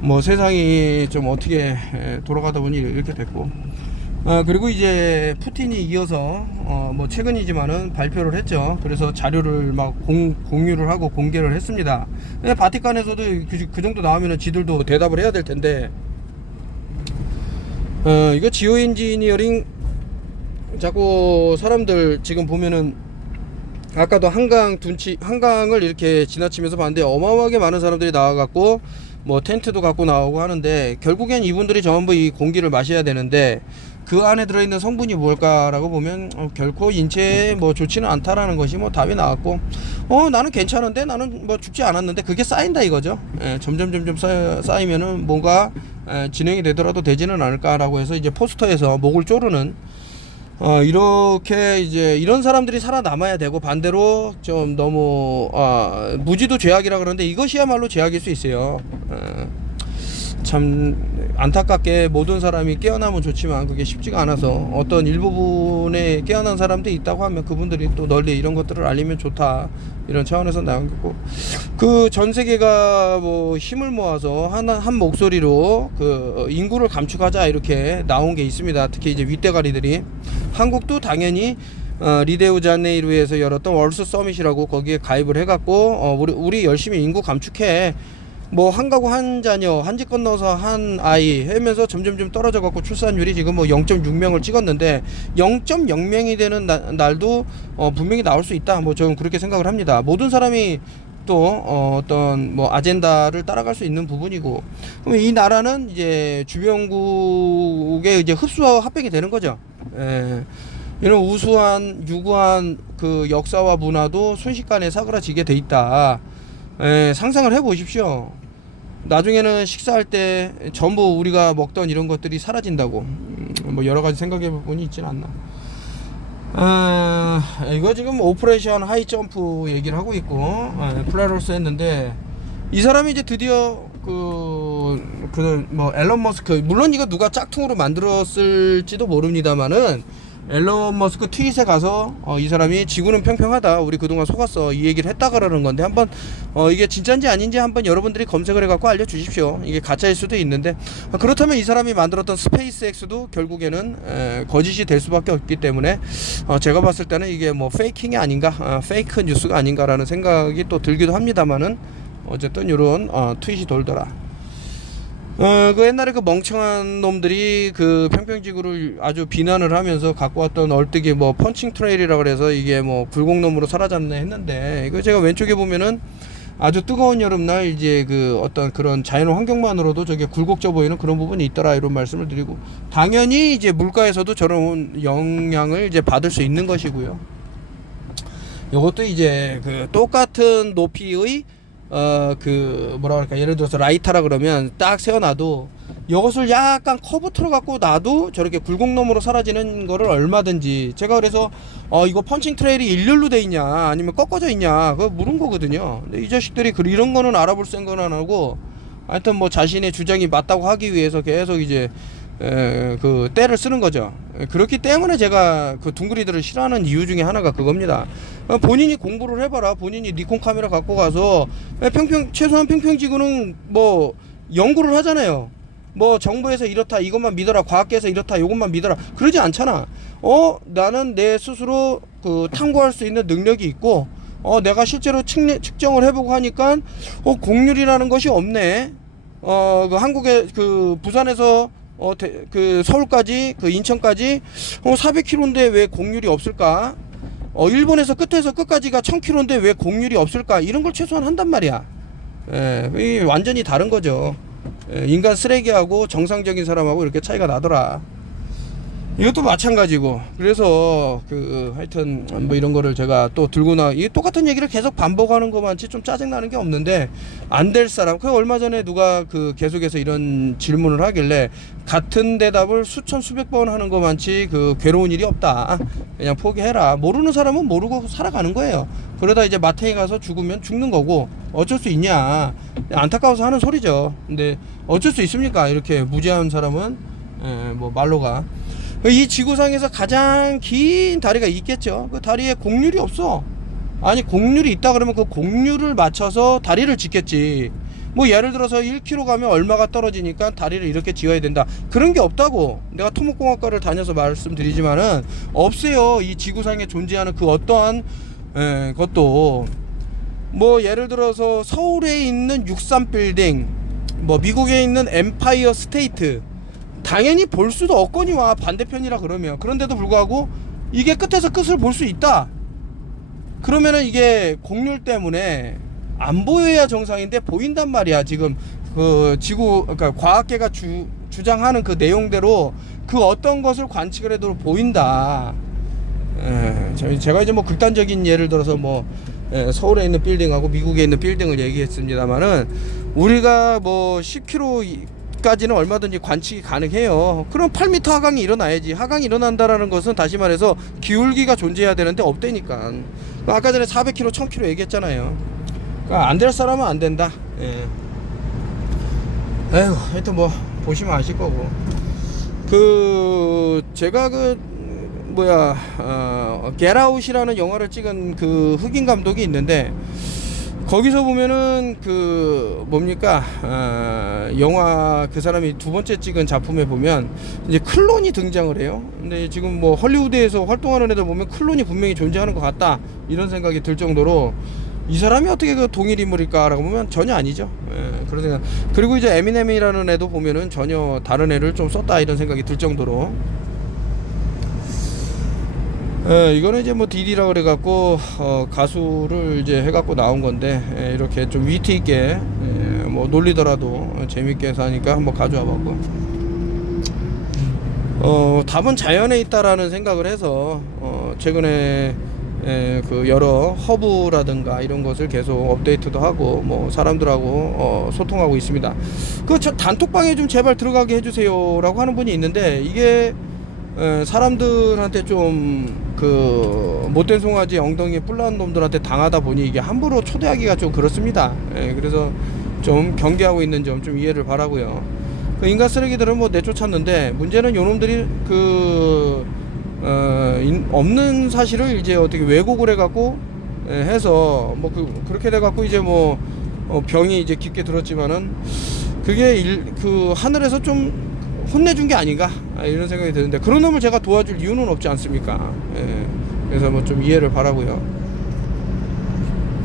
뭐 세상이 좀 어떻게 돌아가다 보니 이렇게 됐고, 그리고 이제 푸틴이 이어서 뭐 최근이지만은 발표를 했죠. 그래서 자료를 막 공유를 하고 공개를 했습니다. 근데 바티칸에서도 그 정도 나오면은 지들도 대답을 해야 될 텐데, 이거 지오 엔지니어링 자꾸 사람들 지금 보면은, 아까도 한강을 이렇게 지나치면서 봤는데 어마어마하게 많은 사람들이 나와갖고 뭐 텐트도 갖고 나오고 하는데, 결국엔 이분들이 전부 이 공기를 마셔야 되는데 그 안에 들어있는 성분이 뭘까라고 보면 결코 인체에 뭐 좋지는 않다라는 것이 뭐 답이 나왔고, 나는 괜찮은데, 나는 뭐 죽지 않았는데, 그게 쌓인다 이거죠. 점점 쌓이면은 뭔가 진행이 되더라도 되지는 않을까라고 해서 이제 포스터에서 목을 조르는, 이렇게 이제 이런 사람들이 살아남아야 되고, 반대로 좀 너무 무지도 죄악이라 그러는데 이것이야말로 죄악일 수 있어요. 참 안타깝게 모든 사람이 깨어나면 좋지만 그게 쉽지가 않아서, 어떤 일부분에 깨어난 사람들이 있다고 하면 그분들이 또 널리 이런 것들을 알리면 좋다, 이런 차원에서 나온 거고, 그 전 세계가 뭐 힘을 모아서 한 목소리로 그 인구를 감축하자, 이렇게 나온 게 있습니다. 특히 이제 윗대가리들이. 한국도 당연히 리데오자네이루에서 열었던 월스 서밋이라고 거기에 가입을 해갖고 우리 열심히 인구 감축해, 뭐 한 가구 한 자녀 한 집 건너서 한 아이 하면서 점점 좀 떨어져 갖고 출산율이 지금 뭐 0.6명을 찍었는데, 0.0명이 되는 날도 분명히 나올 수 있다, 뭐 저는 그렇게 생각을 합니다. 모든 사람이 또 어떤 뭐 아젠다를 따라갈 수 있는 부분이고, 그럼 이 나라는 이제 주변국에 이제 흡수와 합병이 되는 거죠. 이런 우수한 유구한 그 역사와 문화도 순식간에 사그라지게 돼 있다. 상상을 해 보십시오. 나중에는 식사할 때 전부 우리가 먹던 이런 것들이 사라진다고. 뭐 여러 가지 생각해 볼 부분이 있진 않나. 이거 지금 오퍼레이션 하이 점프 얘기를 하고 있고, 플라로스 했는데, 이 사람이 이제 드디어 뭐 앨런 머스크, 물론 이거 누가 짝퉁으로 만들었을지도 모릅니다만은, 앨런 머스크 트윗에 가서 이 사람이 지구는 평평하다, 우리 그동안 속았어, 이 얘기를 했다 그러는 건데, 한번 이게 진짜인지 아닌지 한번 여러분들이 검색을 해갖고 알려주십시오. 이게 가짜일 수도 있는데, 그렇다면 이 사람이 만들었던 스페이스X도 결국에는 거짓이 될 수밖에 없기 때문에 제가 봤을 때는 이게 뭐 페이킹이 아닌가, 페이크 뉴스가 아닌가라는 생각이 또 들기도 합니다만은, 어쨌든 이런 트윗이 돌더라. 그 옛날에 그 멍청한 놈들이 그 평평지구를 아주 비난을 하면서 갖고 왔던 얼뜨기 뭐 펀칭 트레일이라 그래서 이게 뭐 불공놈으로 사라졌네 했는데, 이거 제가 왼쪽에 보면은 아주 뜨거운 여름날 이제 그 어떤 그런 자연 환경만으로도 저게 굴곡져 보이는 그런 부분이 있더라, 이런 말씀을 드리고, 당연히 이제 물가에서도 저런 영향을 이제 받을 수 있는 것이고요. 이것도 이제 그 똑같은 높이의 그 뭐라 그럴까, 예를 들어서 라이터라 그러면 딱 세워놔도 이것을 약간 커브 틀어 갖고 놔도 저렇게 굴곡놈으로 사라지는 거를 얼마든지, 제가 그래서 이거 펀칭 트레일이 일렬로 돼 있냐 아니면 꺾어져 있냐 그거 물은 거거든요. 근데 이 자식들이 이런 거는 알아볼 생각은 안 하고, 하여튼 뭐 자신의 주장이 맞다고 하기 위해서 계속 이제 그 때를 쓰는 거죠. 그렇기 때문에 제가 그 둥그리들을 싫어하는 이유 중에 하나가 그겁니다. 본인이 공부를 해봐라. 본인이 니콘 카메라 갖고 가서 최소한 평평지구는 뭐 연구를 하잖아요. 뭐 정부에서 이렇다, 이것만 믿어라, 과학계에서 이렇다, 이것만 믿어라, 그러지 않잖아. 나는 내 스스로 그 탐구할 수 있는 능력이 있고, 내가 실제로 측정을 해보고 하니까 곡률이라는 것이 없네. 그 한국의 그 부산에서 그 서울까지, 그 인천까지 400km인데 왜 곡률이 없을까? 일본에서 끝에서 끝까지가 1000km인데 왜 곡률이 없을까? 이런 걸 최소한 한단 말이야. 이 완전히 다른 거죠. 인간 쓰레기하고 정상적인 사람하고 이렇게 차이가 나더라. 이것도 마찬가지고, 그래서 하여튼 뭐 이런 거를 제가 또 들고 이 똑같은 얘기를 계속 반복하는 것만치 좀 짜증나는 게 없는데, 안 될 사람, 얼마 전에 누가 계속해서 이런 질문을 하길래 같은 대답을 수천 수백 번 하는 것만치 괴로운 일이 없다, 그냥 포기해라, 모르는 사람은 모르고 살아가는 거예요. 그러다 이제 마탱이 가서 죽으면 죽는 거고 어쩔 수 있냐, 안타까워서 하는 소리죠. 근데 어쩔 수 있습니까? 이렇게 무지한 사람은 뭐 말로가. 이 지구상에서 가장 긴 다리가 있겠죠. 그 다리에 곡률이 없어. 아니, 곡률이 있다 그러면 그 곡률을 맞춰서 다리를 짓겠지. 뭐 예를 들어서 1km 가면 얼마가 떨어지니까 다리를 이렇게 지어야 된다, 그런 게 없다고. 내가 토목공학과를 다녀서 말씀드리지만은 없어요. 이 지구상에 존재하는 그 어떠한 것도. 뭐 예를 들어서 서울에 있는 63빌딩, 뭐 미국에 있는 엠파이어 스테이트, 당연히 볼 수도 없거니와 반대편이라 그러면, 그런데도 불구하고 이게 끝에서 끝을 볼 수 있다 그러면은 이게 곡률 때문에 안 보여야 정상인데 보인단 말이야. 지금 그러니까 과학계가 주장하는 그 내용대로 그 어떤 것을 관측을 해도 보인다. 제가 이제 뭐 극단적인 예를 들어서 뭐 서울에 있는 빌딩하고 미국에 있는 빌딩을 얘기했습니다만은, 우리가 뭐 10km 까지는 얼마든지 관측이 가능해요. 그럼 8m 하강이 일어나야지. 하강이 일어난다라는 것은 다시 말해서 기울기가 존재해야 되는데 없다니까. 아까 전에 400km, 1000km 얘기했잖아요. 그러니까 안 될 사람은 안 된다. 에휴, 하여튼 뭐 보시면 아실 거고. 제가 겟아웃이라는 영화를 찍은 흑인 감독이 있는데, 거기서 보면은 영화 그 사람이 두 번째 찍은 작품에 보면 이제 클론이 등장을 해요. 근데 지금 뭐 헐리우드에서 활동하는 애들 보면 클론이 분명히 존재하는 것 같다, 이런 생각이 들 정도로, 이 사람이 어떻게 동일 인물일까라고 보면 전혀 아니죠. 그런 생각. 그리고 이제 에미넴이라는 애도 보면은 전혀 다른 애를 좀 썼다, 이런 생각이 들 정도로. 이거는 이제 뭐 DD라 그래갖고 가수를 이제 해갖고 나온 건데, 이렇게 좀 위트 있게 뭐 놀리더라도 재밌게 해서 하니까 한번 가져와 봤고, 답은 자연에 있다라는 생각을 해서 최근에 여러 허브라든가 이런 것을 계속 업데이트도 하고 뭐 사람들하고 소통하고 있습니다. 저 단톡방에 좀 제발 들어가게 해주세요라고 하는 분이 있는데, 이게 사람들한테 좀 못된 송아지 엉덩이에 뿔 나는 놈들한테 당하다 보니 이게 함부로 초대하기가 좀 그렇습니다. 그래서 좀 경계하고 있는 점 좀 이해를 바라고요. 인간 쓰레기들은 뭐 내쫓았는데, 문제는 요놈들이 없는 사실을 이제 어떻게 왜곡을 해갖고 해서 뭐 그렇게 돼갖고 이제 뭐 병이 이제 깊게 들었지만은, 그게 하늘에서 좀 혼내준 게 아닌가, 이런 생각이 드는데, 그런 놈을 제가 도와줄 이유는 없지 않습니까? 그래서 뭐 좀 이해를 바라고요.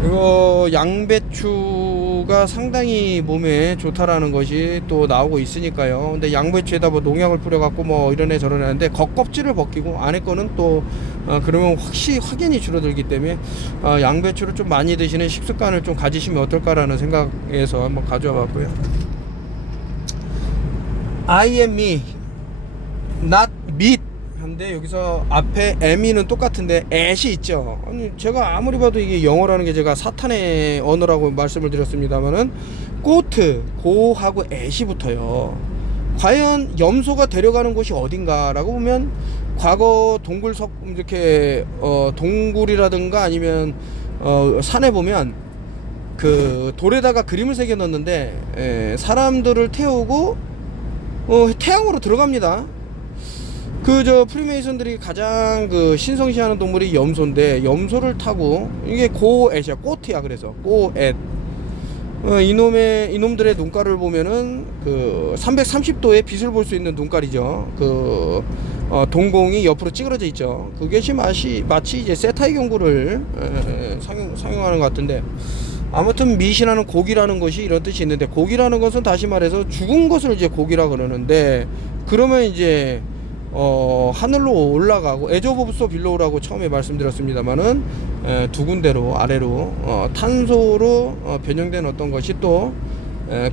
이거 양배추 양배추가 상당히 몸에 좋다라는 것이 또 나오고 있으니까요. 근데 양배추에다 뭐 농약을 뿌려갖고 뭐 이런 애 저런 애 하는데 겉껍질을 벗기고 안에 거는 또 그러면 확연히 줄어들기 때문에 양배추를 좀 많이 드시는 식습관을 좀 가지시면 어떨까라는 생각에서 한번 가져와 봤고요. I am me, not meat. 한데 여기서 앞에 M이는 똑같은데 at이 있죠. 아니 제가 아무리 봐도 이게 영어라는 게 제가 사탄의 언어라고 말씀을 드렸습니다만은 고트 고하고 at이 붙어요. 과연 염소가 데려가는 곳이 어딘가라고 보면 과거 동굴 이렇게 동굴이라든가 아니면 산에 보면 그 돌에다가 그림을 새겨 넣었는데 사람들을 태우고 태양으로 들어갑니다. 프리메이슨들이 가장 신성시하는 동물이 염소인데 염소를 타고 이게 고엣이야. 꼬트야. 그래서 고엣. 이놈들의 눈깔을 보면은 330도의 빛을 볼 수 있는 눈깔이죠. 동공이 옆으로 찌그러져 있죠. 그것이 마치 이제 세타이 경구를 상용하는 것 같은데, 아무튼 미시라는 고기라는 것이 이런 뜻이 있는데, 고기라는 것은 다시 말해서 죽은 것을 이제 고기라 그러는데, 그러면 이제 하늘로 올라가고 에즈 오브 소 빌로우라고 처음에 말씀드렸습니다만은 두 군데로 아래로 탄소로 변형된 어떤 것이 또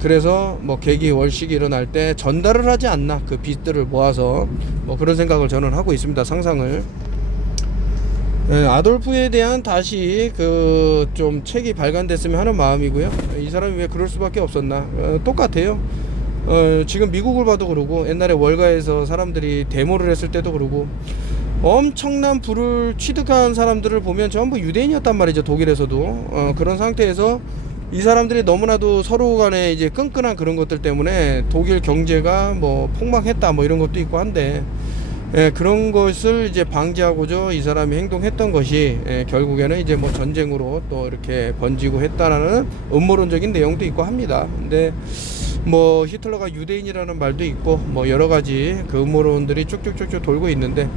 그래서 뭐 계기 월식이 일어날 때 전달을 하지 않나, 그 빛들을 모아서 뭐 그런 생각을 저는 하고 있습니다. 상상을. 아돌프에 대한 다시 좀 책이 발간됐으면 하는 마음이고요. 이 사람이 왜 그럴 수밖에 없었나. 똑같아요. 지금 미국을 봐도 그러고 옛날에 월가에서 사람들이 데모를 했을 때도 그러고 엄청난 부를 취득한 사람들을 보면 전부 유대인이었단 말이죠. 독일에서도 그런 상태에서 이 사람들이 너무나도 서로 간에 이제 끈끈한 그런 것들 때문에 독일 경제가 뭐 폭망했다 뭐 이런 것도 있고 한데, 그런 것을 이제 방지하고자 이 사람이 행동했던 것이 결국에는 이제 뭐 전쟁으로 또 이렇게 번지고 했다라는 음모론적인 내용도 있고 합니다. 근데 뭐 히틀러가 유대인이라는 말도 있고 뭐 여러 가지 그 음모론들이 쭉쭉쭉쭉 돌고 있는데,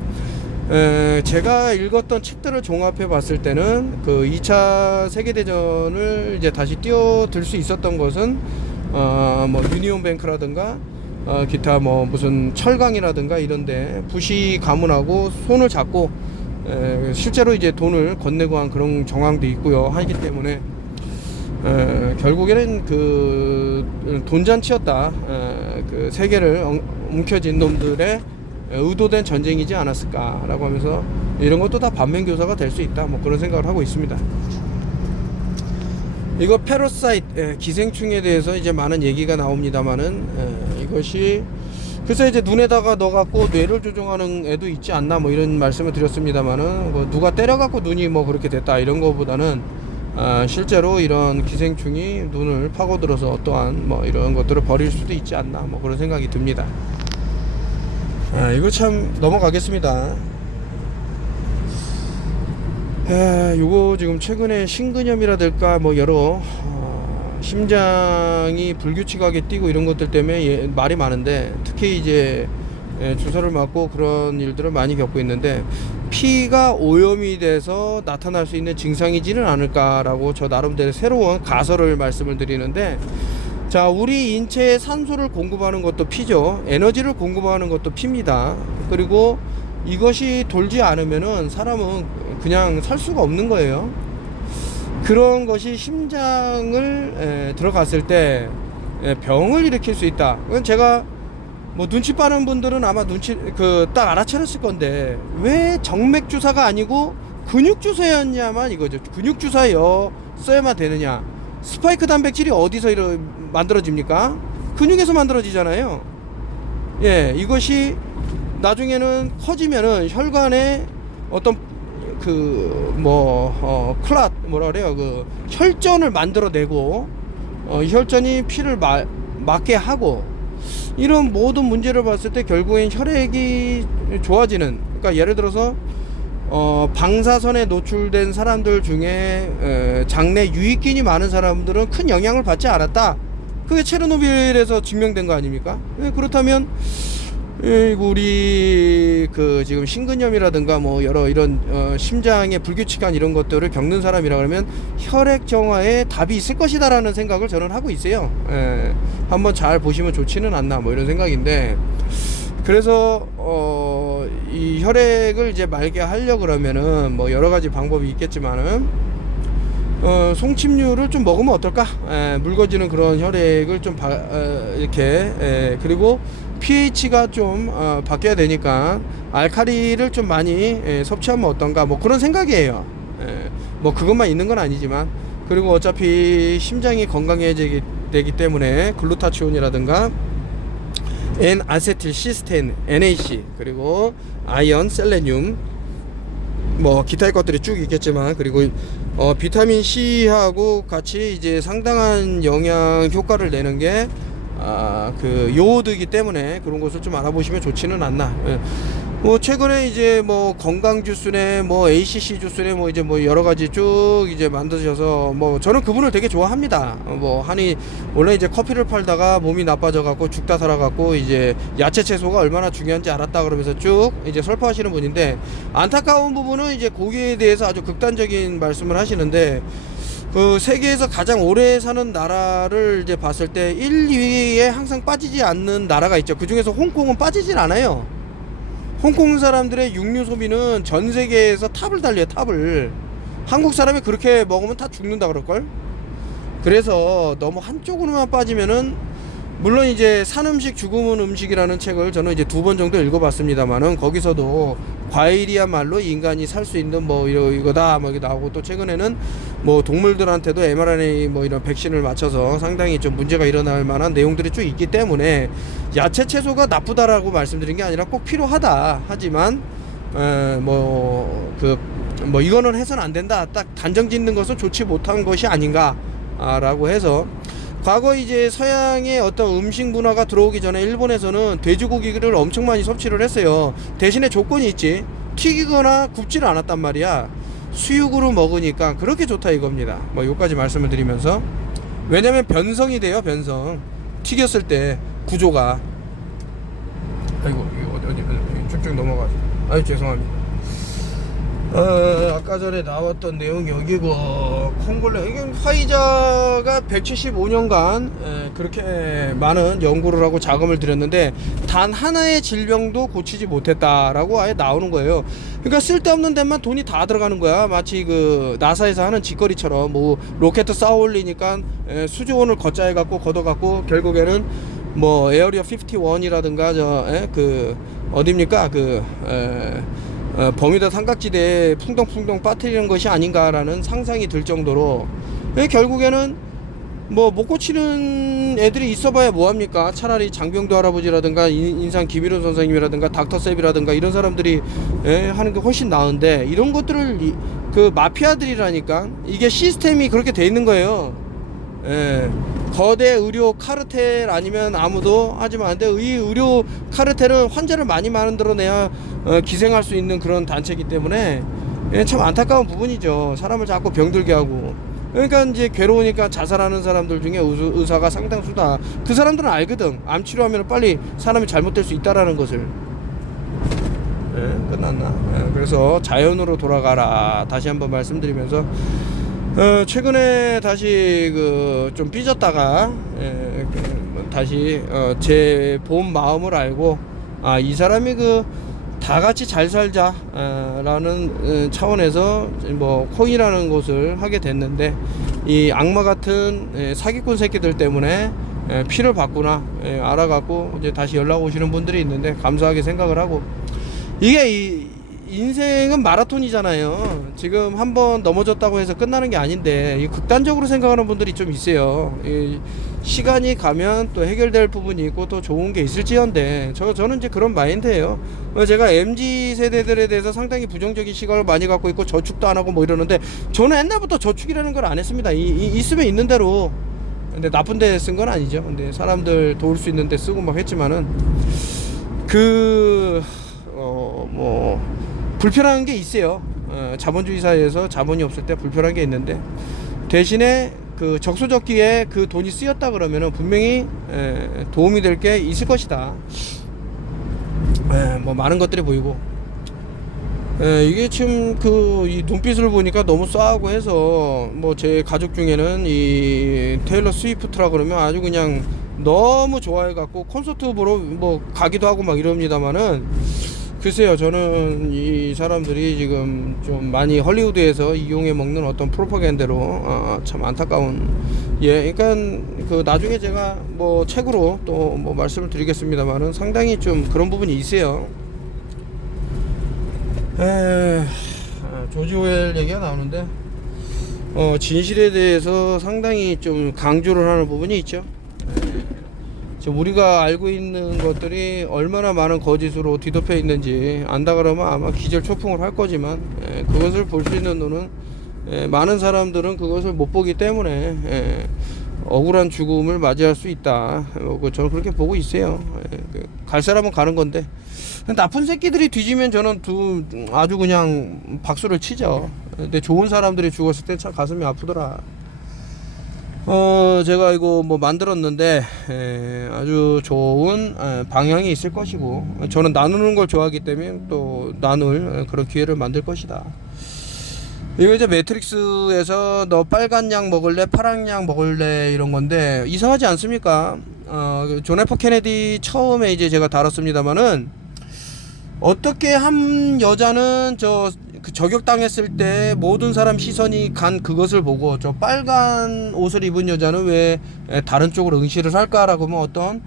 제가 읽었던 책들을 종합해 봤을 때는 2차 세계대전을 이제 다시 뛰어들 수 있었던 것은 뭐 유니온 뱅크라든가 기타 뭐 무슨 철강이라든가 이런데 부시 가문하고 손을 잡고 실제로 이제 돈을 건네고 한 그런 정황도 있고요. 하기 때문에 결국에는 돈잔치였다. 세계를 움켜쥔 놈들의 의도된 전쟁이지 않았을까라고 하면서 이런 것도 다 반면교사가 될 수 있다. 뭐 그런 생각을 하고 있습니다. 이거 패러사이트, 기생충에 대해서 이제 많은 얘기가 나옵니다만은 이것이 그래서 이제 눈에다가 넣어갖고 뇌를 조종하는 애도 있지 않나 뭐 이런 말씀을 드렸습니다만은 뭐 누가 때려갖고 눈이 뭐 그렇게 됐다 이런 거보다는 실제로 이런 기생충이 눈을 파고들어서 어떠한 뭐 이런 것들을 버릴 수도 있지 않나 뭐 그런 생각이 듭니다. 이거 참 넘어가겠습니다. 요거 지금 최근에 심근염이라든가 뭐 여러 심장이 불규칙하게 뛰고 이런 것들 때문에 말이 많은데, 특히 이제 주사를 맞고 그런 일들을 많이 겪고 있는데, 피가 오염이 돼서 나타날 수 있는 증상이지는 않을까라고 저 나름대로 새로운 가설을 말씀을 드리는데, 자, 우리 인체에 산소를 공급하는 것도 피죠. 에너지를 공급하는 것도 피입니다. 그리고 이것이 돌지 않으면은 사람은 그냥 살 수가 없는 거예요. 그런 것이 심장을 들어갔을 때 병을 일으킬 수 있다. 그건 제가 뭐 눈치 빠른 분들은 아마 딱 알아차렸을 건데, 왜 정맥 주사가 아니고 근육 주사였냐만 이거죠. 근육 주사였어야만 되느냐. 스파이크 단백질이 어디서 만들어집니까? 근육에서 만들어지잖아요. 이것이 나중에는 커지면은 혈관에 어떤 클랏 뭐라 그래요, 혈전을 만들어내고 혈전이 피를 막게 하고, 이런 모든 문제를 봤을 때 결국엔 혈액이 좋아지는, 그러니까 예를 들어서 방사선에 노출된 사람들 중에 장내 유익균이 많은 사람들은 큰 영향을 받지 않았다. 그게 체르노빌에서 증명된 거 아닙니까? 그렇다면 우리 그 지금 심근염이라든가 뭐 여러 이런 심장의 불규칙한 이런 것들을 겪는 사람이라 그러면 혈액 정화에 답이 있을 것이다라는 생각을 저는 하고 있어요. 한번 잘 보시면 좋지는 않나 뭐 이런 생각인데, 그래서 이 혈액을 이제 맑게 하려 그러면은 뭐 여러 가지 방법이 있겠지만은 송침류를 좀 먹으면 어떨까? 묽어지는 그런 혈액을 좀 이렇게 그리고 pH가 좀 바뀌어야 되니까 알칼리를 좀 많이 섭취하면 어떤가 뭐 그런 생각이에요. 뭐 그것만 있는 건 아니지만, 그리고 어차피 심장이 건강해지기 되기 때문에 글루타치온이라든가 N아세틸시스테인 NaC 그리고 아연, 셀레늄 뭐 기타의 것들이 쭉 있겠지만, 그리고 비타민 C하고 같이 이제 상당한 영양 효과를 내는 게 그 요오드이기 때문에 그런 것을 좀 알아보시면 좋지는 않나. 뭐 최근에 이제 뭐 건강 주스네 뭐 ACC 주스네 뭐 이제 뭐 여러 가지 쭉 이제 만드셔서 뭐 저는 그분을 되게 좋아합니다. 뭐 한이 원래 이제 커피를 팔다가 몸이 나빠져 갖고 죽다 살아 갖고 이제 야채 채소가 얼마나 중요한지 알았다 그러면서 쭉 이제 설파하시는 분인데, 안타까운 부분은 이제 고기에 대해서 아주 극단적인 말씀을 하시는데, 그 세계에서 가장 오래 사는 나라를 이제 봤을 때 1, 2위에 항상 빠지지 않는 나라가 있죠. 그 중에서 홍콩은 빠지질 않아요. 홍콩 사람들의 육류 소비는 전 세계에서 탑을 달려요, 탑을. 한국 사람이 그렇게 먹으면 다 죽는다 그럴걸? 그래서 너무 한쪽으로만 빠지면은, 물론 이제 산 음식 죽음은 음식이라는 책을 저는 이제 2번 정도 읽어봤습니다만은, 거기서도 과일이야말로 인간이 살 수 있는 뭐 이거다 뭐 이게 나오고, 또 최근에는 뭐 동물들한테도 mRNA 뭐 이런 백신을 맞춰서 상당히 좀 문제가 일어날 만한 내용들이 쭉 있기 때문에, 야채 채소가 나쁘다라고 말씀드린 게 아니라 꼭 필요하다 하지만 뭐 이거는 해서는 안 된다, 딱 단정 짓는 것은 좋지 못한 것이 아닌가 라고 해서, 과거 이제 서양의 어떤 음식 문화가 들어오기 전에 일본에서는 돼지고기를 엄청 많이 섭취를 했어요. 대신에 조건이 있지, 튀기거나 굽지를 않았단 말이야. 수육으로 먹으니까 그렇게 좋다 이겁니다. 뭐 요까지 말씀을 드리면서, 왜냐면 변성이 돼요, 변성. 튀겼을 때 구조가. 아이고 이거 어디 쭉쭉 넘어가죠. 아유 죄송합니다. 아까 전에 나왔던 내용이 여기고, 콩골레 이게 화이자가 175년간 그렇게 많은 연구를 하고 자금을 들였는데 단 하나의 질병도 고치지 못했다라고 아예 나오는 거예요. 그러니까 쓸데없는 데만 돈이 다 들어가는 거야. 마치 그 나사에서 하는 짓거리처럼 뭐 로켓 쌓아 올리니까 수조원을 걷자해 갖고 걷어 갖고 결국에는 뭐 에어리어 51이라든가 그 어딥니까 버뮤다 삼각지대에 풍덩풍덩 빠뜨리는 것이 아닌가라는 상상이 들 정도로, 결국에는 뭐 못 고치는 애들이 있어봐야 뭐합니까? 차라리 장병도 할아버지라든가 인상 김일원 선생님이라든가 닥터셉이라든가 이런 사람들이 하는 게 훨씬 나은데, 이런 것들을 그 마피아들이라니까, 이게 시스템이 그렇게 돼 있는 거예요. 거대 의료 카르텔 아니면 아무도 하지만 안돼. 이 의료 카르텔은 환자를 많이 만들어내야 기생할 수 있는 그런 단체이기 때문에 참 안타까운 부분이죠. 사람을 자꾸 병들게 하고. 그러니까 이제 괴로우니까 자살하는 사람들 중에 의사가 상당수다. 그 사람들은 알거든. 암 치료하면 빨리 사람이 잘못될 수 있다라는 것을. 끝났나? 그래서 자연으로 돌아가라 다시 한번 말씀드리면서, 최근에 다시 좀 삐졌다가 다시 제 본 마음을 알고, 이 사람이 다 같이 잘 살자 라는 차원에서 뭐 코인이라는 것을 하게 됐는데, 이 악마 같은 사기꾼 새끼들 때문에 피를 봤구나 알아갖고 이제 다시 연락 오시는 분들이 있는데 감사하게 생각을 하고, 이게 인생은 마라톤이잖아요. 지금 한번 넘어졌다고 해서 끝나는 게 아닌데, 극단적으로 생각하는 분들이 좀 있어요. 시간이 가면 또 해결될 부분이 있고 또 좋은 게 있을지언데, 저는 이제 그런 마인드예요. 제가 MZ 세대들에 대해서 상당히 부정적인 시각을 많이 갖고 있고 저축도 안 하고 뭐 이러는데, 저는 옛날부터 저축이라는 걸 안 했습니다. 있으면 있는 대로. 근데 나쁜 데 쓴 건 아니죠. 근데 사람들 도울 수 있는 데 쓰고 막 했지만은 뭐 불편한 게 있어요. 자본주의 사회에서 자본이 없을 때 불편한 게 있는데, 대신에 그 적소적기에 그 돈이 쓰였다 그러면은 분명히 도움이 될 게 있을 것이다. 뭐 많은 것들이 보이고, 이게 지금 이 눈빛을 보니까 너무 싸하고 해서 뭐 제 가족 중에는 이 테일러 스위프트라 그러면 아주 그냥 너무 좋아해 갖고 콘서트 보러 뭐 가기도 하고 막 이럽니다만은, 글쎄요, 저는 이 사람들이 지금 좀 많이 헐리우드에서 이용해 먹는 어떤 프로파간다로 참 안타까운, 그러니까 그 나중에 제가 뭐 책으로 또 뭐 말씀을 드리겠습니다만은 상당히 좀 그런 부분이 있어요. 조지 오웰 얘기가 나오는데, 진실에 대해서 상당히 좀 강조를 하는 부분이 있죠. 지금 우리가 알고 있는 것들이 얼마나 많은 거짓으로 뒤덮여 있는지 안다 그러면 아마 기절초풍을 할 거지만, 그것을 볼 수 있는 눈은, 많은 사람들은 그것을 못 보기 때문에 억울한 죽음을 맞이할 수 있다. 저는 그렇게 보고 있어요. 갈 사람은 가는 건데, 나쁜 새끼들이 뒤지면 저는 아주 그냥 박수를 치죠. 근데 좋은 사람들이 죽었을 때 참 가슴이 아프더라. 제가 이거 뭐 만들었는데, 아주 좋은 방향이 있을 것이고, 저는 나누는 걸 좋아하기 때문에 또 나눌 그런 기회를 만들 것이다. 이거 이제 매트릭스에서 너 빨간 약 먹을래, 파란 약 먹을래, 이런 건데, 이상하지 않습니까? 존 F 케네디 처음에 이제 제가 다뤘습니다만은, 어떻게 한 여자는 그 저격당했을 때 모든 사람 시선이 간 그것을 보고, 저 빨간 옷을 입은 여자는 왜 다른 쪽으로 응시를 할까라고 하면 어떤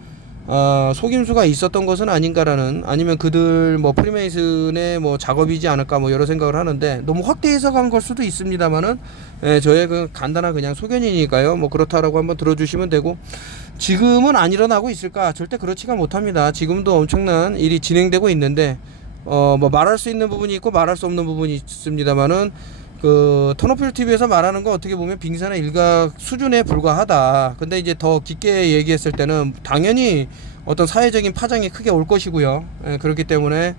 속임수가 있었던 것은 아닌가라는, 아니면 그들 뭐 프리메이슨의 뭐 작업이지 않을까, 뭐 여러 생각을 하는데, 너무 확대 해석한 걸 수도 있습니다만은, 저의 그 간단한 그냥 소견이니까요. 뭐 그렇다라고 한번 들어주시면 되고, 지금은 안 일어나고 있을까? 절대 그렇지가 못합니다. 지금도 엄청난 일이 진행되고 있는데, 뭐 말할 수 있는 부분이 있고 말할 수 없는 부분이 있습니다만은, 그 터너필 TV에서 말하는 거 어떻게 보면 빙산의 일각 수준에 불과하다. 근데 이제 더 깊게 얘기했을 때는 당연히 어떤 사회적인 파장이 크게 올 것이고요. 그렇기 때문에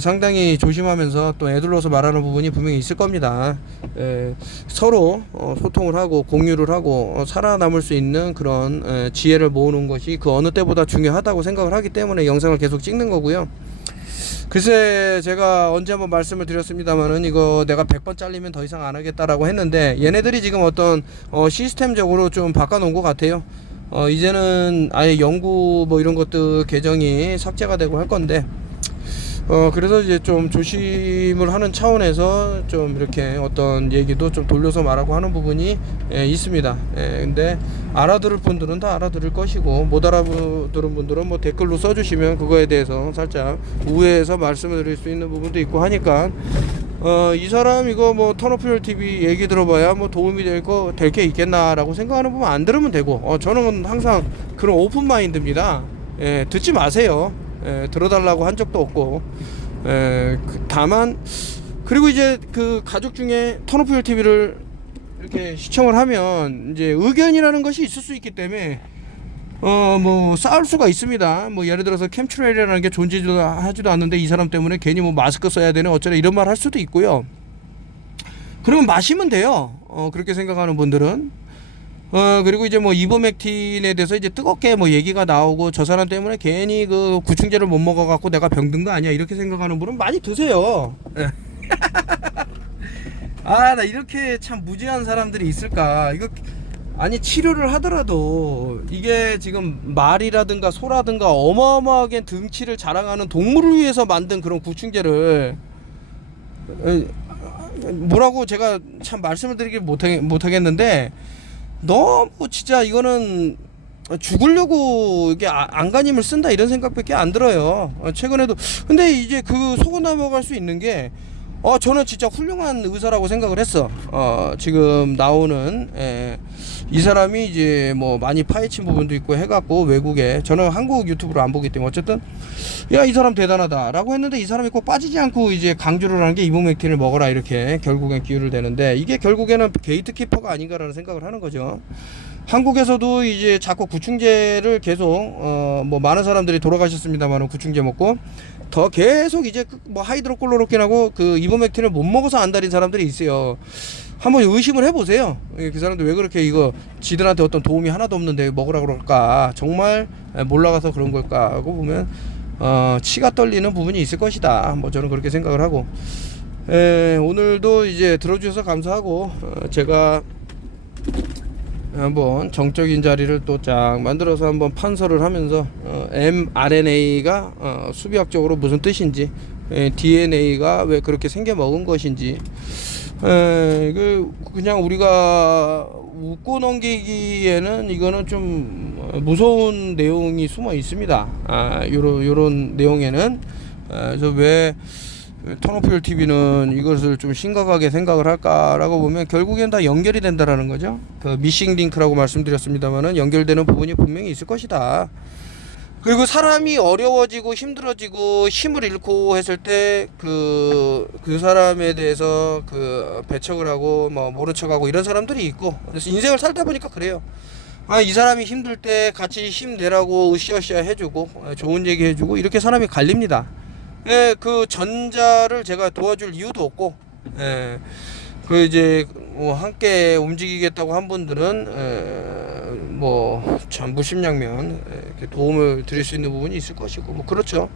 상당히 조심하면서 또 애둘러서 말하는 부분이 분명히 있을 겁니다. 서로 소통을 하고 공유를 하고 살아남을 수 있는 그런 지혜를 모으는 것이 그 어느 때보다 중요하다고 생각을 하기 때문에 영상을 계속 찍는 거고요. 글쎄, 제가 언제 한번 말씀을 드렸습니다만은, 이거 내가 100번 잘리면 더 이상 안 하겠다라고 했는데, 얘네들이 지금 어떤 시스템적으로 좀 바꿔놓은 것 같아요. 이제는 아예 연구 뭐 이런 것들 계정이 삭제가 되고 할 건데, 그래서 이제 좀 조심을 하는 차원에서 좀 이렇게 어떤 얘기도 좀 돌려서 말하고 하는 부분이 있습니다. 근데 알아들을 분들은 다 알아들을 것이고, 못 알아들은 분들은 뭐 댓글로 써주시면 그거에 대해서 살짝 우회해서 말씀을 드릴 수 있는 부분도 있고 하니까, 이 사람 이거 뭐 터너필 TV 얘기 들어봐야 뭐 도움이 될 게 있겠나라고 생각하는 부분 안 들으면 되고, 저는 항상 그런 오픈 마인드입니다. 듣지 마세요. 들어달라고 한 적도 없고, 다만, 그리고 이제 그 가족 중에 터너필 TV를 이렇게 시청을 하면 이제 의견이라는 것이 있을 수 있기 때문에 뭐 싸울 수가 있습니다. 뭐 예를 들어서 캠트레일이라는 게 존재도 하지도 않는데 이 사람 때문에 괜히 뭐 마스크 써야 되네 어쩌래 이런 말 할 수도 있고요. 그러면 마시면 돼요. 그렇게 생각하는 분들은. 그리고 이제 뭐 이버맥틴에 대해서 이제 뜨겁게 뭐 얘기가 나오고, 저 사람 때문에 괜히 그 구충제를 못 먹어갖고 내가 병든 거 아니야 이렇게 생각하는 분은 많이 드세요. 나 이렇게 참 무지한 사람들이 있을까. 이거 아니, 치료를 하더라도 이게 지금 말이라든가 소라든가 어마어마하게 등치를 자랑하는 동물을 위해서 만든 그런 구충제를 뭐라고 제가 참 말씀을 드리길 못하겠는데, 너무 진짜 이거는 죽으려고 이게 안간힘을 쓴다 이런 생각밖에 안 들어요. 최근에도 근데 이제 그 속어 넘어갈 수 있는 게, 저는 진짜 훌륭한 의사라고 생각을 했어. 지금 나오는 이 사람이 이제 뭐 많이 파헤친 부분도 있고 해갖고, 외국에, 저는 한국 유튜브를 안 보기 때문에 어쨌든 야, 이 사람 대단하다라고 했는데, 이 사람이 꼭 빠지지 않고 이제 강조를 하는 게 이버맥틴을 먹어라 이렇게 결국엔 기울을 대는데, 이게 결국에는 게이트키퍼가 아닌가라는 생각을 하는 거죠. 한국에서도 이제 자꾸 구충제를 계속 뭐 많은 사람들이 돌아가셨습니다만 구충제 먹고 더 계속 이제 뭐 하이드로콜로로킨하고 그 이버맥틴을 못 먹어서 안달인 사람들이 있어요. 한번 의심을 해보세요. 그 사람들 왜 그렇게 이거 지들한테 어떤 도움이 하나도 없는데 먹으라 그럴까, 정말 몰라가서 그런 걸까 하고 보면 치가 떨리는 부분이 있을 것이다. 뭐 저는 그렇게 생각을 하고, 오늘도 이제 들어주셔서 감사하고, 제가 한번 정적인 자리를 또 쫙 만들어서 한번 판서를 하면서 mRNA가 수비학적으로 무슨 뜻인지, DNA가 왜 그렇게 생겨 먹은 것인지, 그냥 우리가 웃고 넘기기에는 이거는 좀 무서운 내용이 숨어 있습니다. 요런 내용에는. 그래서 왜 턴오프힐 TV는 이것을 좀 심각하게 생각을 할까라고 보면 결국엔 다 연결이 된다라는 거죠. 그 미싱 링크라고 말씀드렸습니다만은 연결되는 부분이 분명히 있을 것이다. 그리고 사람이 어려워지고 힘들어지고 힘을 잃고 했을 때 그 사람에 대해서 배척을 하고 뭐 모른 척하고 이런 사람들이 있고, 그래서 인생을 살다 보니까 그래요. 이 사람이 힘들 때 같이 힘내라고 으쌰으쌰 해주고 좋은 얘기 해주고 이렇게 사람이 갈립니다. 그 전자를 제가 도와줄 이유도 없고, 이제 뭐 함께 움직이겠다고 한 분들은 뭐 참 무심양면 이렇게 도움을 드릴 수 있는 부분이 있을 것이고, 뭐 그렇죠.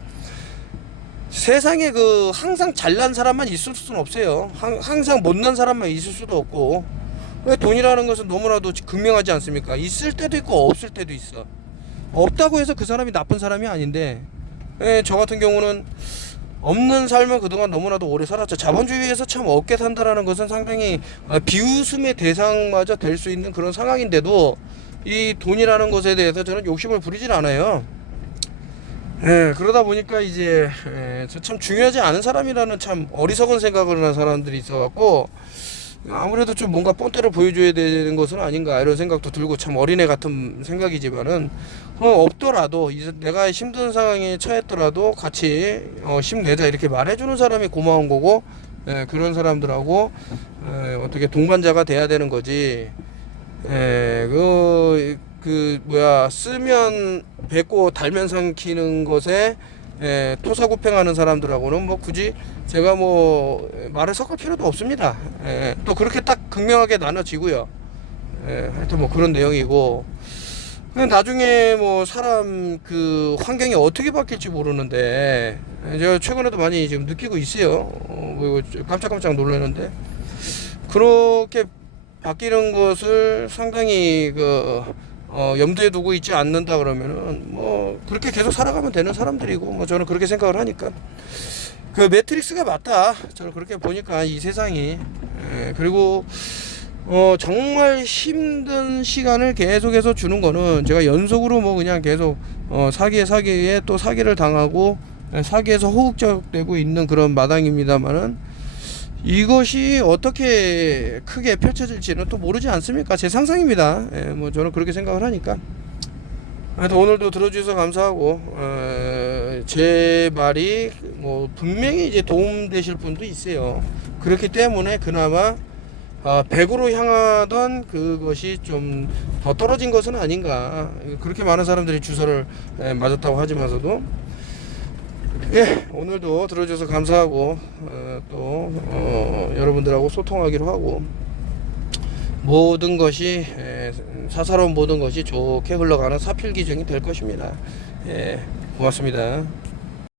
세상에 항상 잘난 사람만 있을 수는 없어요. 항상 못난 사람만 있을 수도 없고, 돈이라는 것은 너무나도 극명하지 않습니까? 있을 때도 있고 없을 때도 있어. 없다고 해서 그 사람이 나쁜 사람이 아닌데, 저 같은 경우는 없는 삶을 그동안 너무나도 오래 살았죠. 자본주의에서 참 없게 산다라는 것은 상당히 비웃음의 대상마저 될 수 있는 그런 상황인데도 이 돈이라는 것에 대해서 저는 욕심을 부리진 않아요. 그러다 보니까 이제 참 중요하지 않은 사람이라는 참 어리석은 생각을 하는 사람들이 있어갖고, 아무래도 좀 뭔가 뻔때를 보여줘야 되는 것은 아닌가 이런 생각도 들고, 참 어린애 같은 생각이지만은 없더라도 이제 내가 힘든 상황에 처했더라도 같이 힘내자 이렇게 말해주는 사람이 고마운 거고, 그런 사람들하고 어떻게 동반자가 돼야 되는 거지. 쓰면 뱉고 달면 삼키는 것에 토사구팽하는 사람들하고는 뭐 굳이 제가 뭐 말을 섞을 필요도 없습니다. 또 그렇게 딱 극명하게 나눠지고요. 하여튼 뭐 그런 내용이고, 나중에 뭐 사람 환경이 어떻게 바뀔지 모르는데, 제가 최근에도 많이 지금 느끼고 있어요. 뭐 깜짝깜짝 놀라는데, 그렇게 바뀌는 것을 상당히 염두에 두고 있지 않는다 그러면은 뭐 그렇게 계속 살아가면 되는 사람들이고, 뭐 저는 그렇게 생각을 하니까 매트릭스가 맞다. 저는 그렇게 보니까 이 세상이. 그리고 정말 힘든 시간을 계속해서 주는 거는, 제가 연속으로 뭐 그냥 계속 사기에 또 사기를 당하고 사기에서 호흡적되고 있는 그런 마당입니다만은, 이것이 어떻게 크게 펼쳐질지는 또 모르지 않습니까? 제 상상입니다. 뭐 저는 그렇게 생각을 하니까. 하여튼 오늘도 들어주셔서 감사하고, 제 말이 뭐 분명히 이제 도움되실 분도 있어요. 그렇기 때문에 그나마 100으로 향하던 그것이 좀 더 떨어진 것은 아닌가. 그렇게 많은 사람들이 주사를 맞았다고 하지만서도, 오늘도 들어주셔서 감사하고, 또 여러분들하고 소통하기로 하고, 모든 것이 사사로운 모든 것이 좋게 흘러가는 사필기정이 될 것입니다. 고맙습니다.